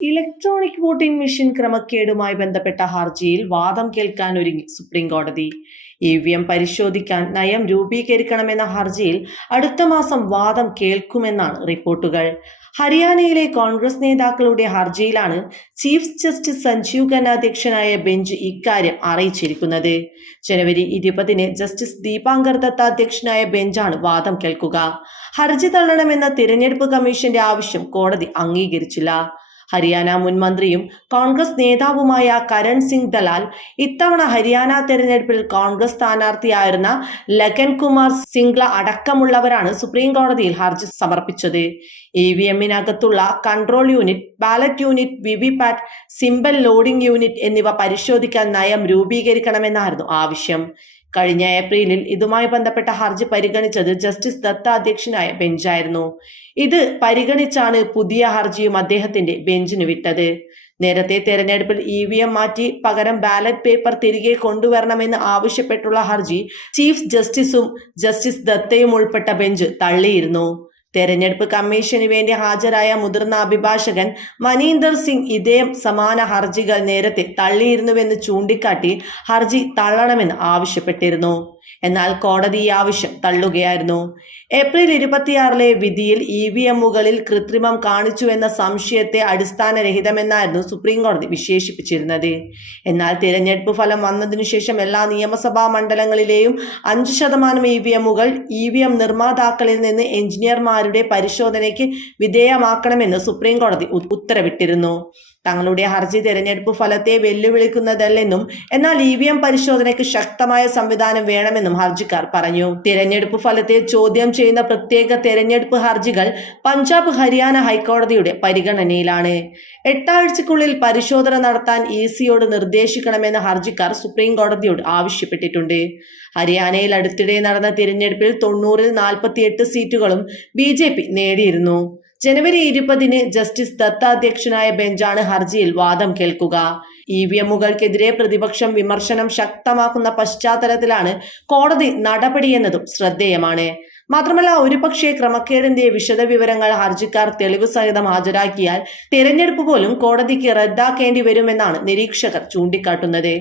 Electronic voting machine ക്രമക്കേടുമായി ബന്ധപ്പെട്ട ഹർജിയിൽ വാദം കേൾക്കാൻ ഒരുങ്ങി സുപ്രീം കോടതി. ഇ വി എം പരിശോധിക്കാൻ നയം രൂപീകരിക്കണമെന്ന ഹർജിയിൽ അടുത്ത മാസം വാദം കേൾക്കുമെന്നാണ് റിപ്പോർട്ടുകൾ. ഹരിയാനയിലെ കോൺഗ്രസ് നേതാക്കളുടെ ഹർജിയിലാണ് ചീഫ് ജസ്റ്റിസ് സഞ്ജീവ് ഖന്ന അധ്യക്ഷനായ ബെഞ്ച് ഇക്കാര്യം അറിയിച്ചിരിക്കുന്നത്. ജനുവരി ഇരുപതിന് ജസ്റ്റിസ് ദീപാങ്കർ ദത്ത അധ്യക്ഷനായ ബെഞ്ചാണ് വാദം കേൾക്കുക. ഹർജി തള്ളണമെന്ന തിരഞ്ഞെടുപ്പ് കമ്മീഷന്റെ ആവശ്യം കോടതി അംഗീകരിച്ചില്ല. ഹരിയാന മുൻ മന്ത്രിയും കോൺഗ്രസ് നേതാവുമായ കരൺ സിംഗ് ദലാൽ ഇത്തവണ ഹരിയാന തെരഞ്ഞെടുപ്പിൽ കോൺഗ്രസ് സ്ഥാനാർത്ഥിയായിരുന്ന ലഗൻ കുമാർ സിംഗ്ല അടക്കമുള്ളവരാണ് സുപ്രീം കോടതിയിൽ ഹർജി സമർപ്പിച്ചത്. E V എമ്മിനകത്തുള്ള control unit ballot unit VVPAT symbol loading unit എന്നിവ പരിശോധിക്കാൻ നയം രൂപീകരിക്കണമെന്നായിരുന്നു ആവശ്യം. കഴിഞ്ഞ ഏപ്രിലിൽ ഇതുമായി ബന്ധപ്പെട്ട ഹർജി പരിഗണിച്ചത് ജസ്റ്റിസ് ദത്ത അധ്യക്ഷനായ ബെഞ്ചായിരുന്നു. ഇത് പരിഗണിച്ചാണ് പുതിയ ഹർജിയും അദ്ദേഹത്തിന്റെ ബെഞ്ചിന് വിട്ടത്. നേരത്തെ തെരഞ്ഞെടുപ്പിൽ ഇ വി എം മാറ്റി പകരം ബാലറ്റ് പേപ്പർ തിരികെ കൊണ്ടുവരണമെന്ന് ആവശ്യപ്പെട്ടുള്ള ഹർജി ചീഫ് ജസ്റ്റിസും ജസ്റ്റിസ് ദത്തയും ഉൾപ്പെട്ട ബെഞ്ച് തള്ളിയിരുന്നു. തെരഞ്ഞെടുപ്പ് കമ്മീഷന് വേണ്ടി ഹാജരായ മുതിർന്ന അഭിഭാഷകൻ മനീന്ദർ സിംഗ് ഇതേ സമാന ഹർജികൾ നേരത്തെ തള്ളിയിരുന്നുവെന്ന് ചൂണ്ടിക്കാട്ടി ഹർജി തള്ളണമെന്ന് ആവശ്യപ്പെട്ടിരുന്നു. എന്നാൽ കോടതി ഈ ആവശ്യം തള്ളുകയായിരുന്നു. ഏപ്രിൽ ഇരുപത്തിയാറിലെ വിധിയിൽ ഇ വി എമ്മുകളിൽ കൃത്രിമം കാണിച്ചു എന്ന സംശയത്തെ അടിസ്ഥാനരഹിതമെന്നായിരുന്നു സുപ്രീം കോടതി വിശേഷിപ്പിച്ചിരുന്നത്. എന്നാൽ തിരഞ്ഞെടുപ്പ് ഫലം വന്നതിനു ശേഷം എല്ലാ നിയമസഭാ മണ്ഡലങ്ങളിലെയും അഞ്ച് ശതമാനം ഇ വി എമ്മുകൾ ഇ വി എം നിർമ്മാതാക്കളിൽ നിന്ന് എഞ്ചിനീയർമാരുടെ പരിശോധനയ്ക്ക് വിധേയമാക്കണമെന്ന് സുപ്രീം കോടതി ഉത്തരവിട്ടിരുന്നു. തങ്ങളുടെ ഹർജി തിരഞ്ഞെടുപ്പ് ഫലത്തെ വെല്ലുവിളിക്കുന്നതല്ലെന്നും എന്നാൽ ഇ വി എം പരിശോധനയ്ക്ക് ശക്തമായ സംവിധാനം വേണമെന്നും ഹർജിക്കാർ പറഞ്ഞു. തിരഞ്ഞെടുപ്പ് ഫലത്തെ ചോദ്യം ചെയ്യുന്ന പ്രത്യേക തെരഞ്ഞെടുപ്പ് ഹർജികൾ പഞ്ചാബ് ഹരിയാന ഹൈക്കോടതിയുടെ പരിഗണനയിലാണ്. എട്ടാഴ്ചക്കുള്ളിൽ പരിശോധന നടത്താൻ ഇ സിയോട് നിർദ്ദേശിക്കണമെന്ന് ഹർജിക്കാർ സുപ്രീം കോടതിയോട് ആവശ്യപ്പെട്ടിട്ടുണ്ട്. ഹരിയാനയിൽ അടുത്തിടെ നടന്ന തിരഞ്ഞെടുപ്പിൽ തൊണ്ണൂറിൽ നാൽപ്പത്തിയെട്ട് സീറ്റുകളും ബി ജെ പി നേടിയിരുന്നു. ജനുവരി ഇരുപതിന് ജസ്റ്റിസ് ദത്ത അധ്യക്ഷനായ ബെഞ്ചാണ് ഹർജിയിൽ വാദം കേൾക്കുക. ഇ വി എമ്മുകൾക്കെതിരെ പ്രതിപക്ഷം വിമർശനം ശക്തമാക്കുന്ന പശ്ചാത്തലത്തിലാണ് കോടതി നടപടിയെന്നതും ശ്രദ്ധേയമാണ്. മാത്രമല്ല ഒരുപക്ഷെ ക്രമക്കേടിന്റെ വിശദവിവരങ്ങൾ ഹർജിക്കാർ തെളിവ് സഹിതം ഹാജരാക്കിയാൽ തിരഞ്ഞെടുപ്പ് പോലും കോടതിക്ക് റദ്ദാക്കേണ്ടി വരുമെന്നാണ് നിരീക്ഷകർ ചൂണ്ടിക്കാട്ടുന്നത്.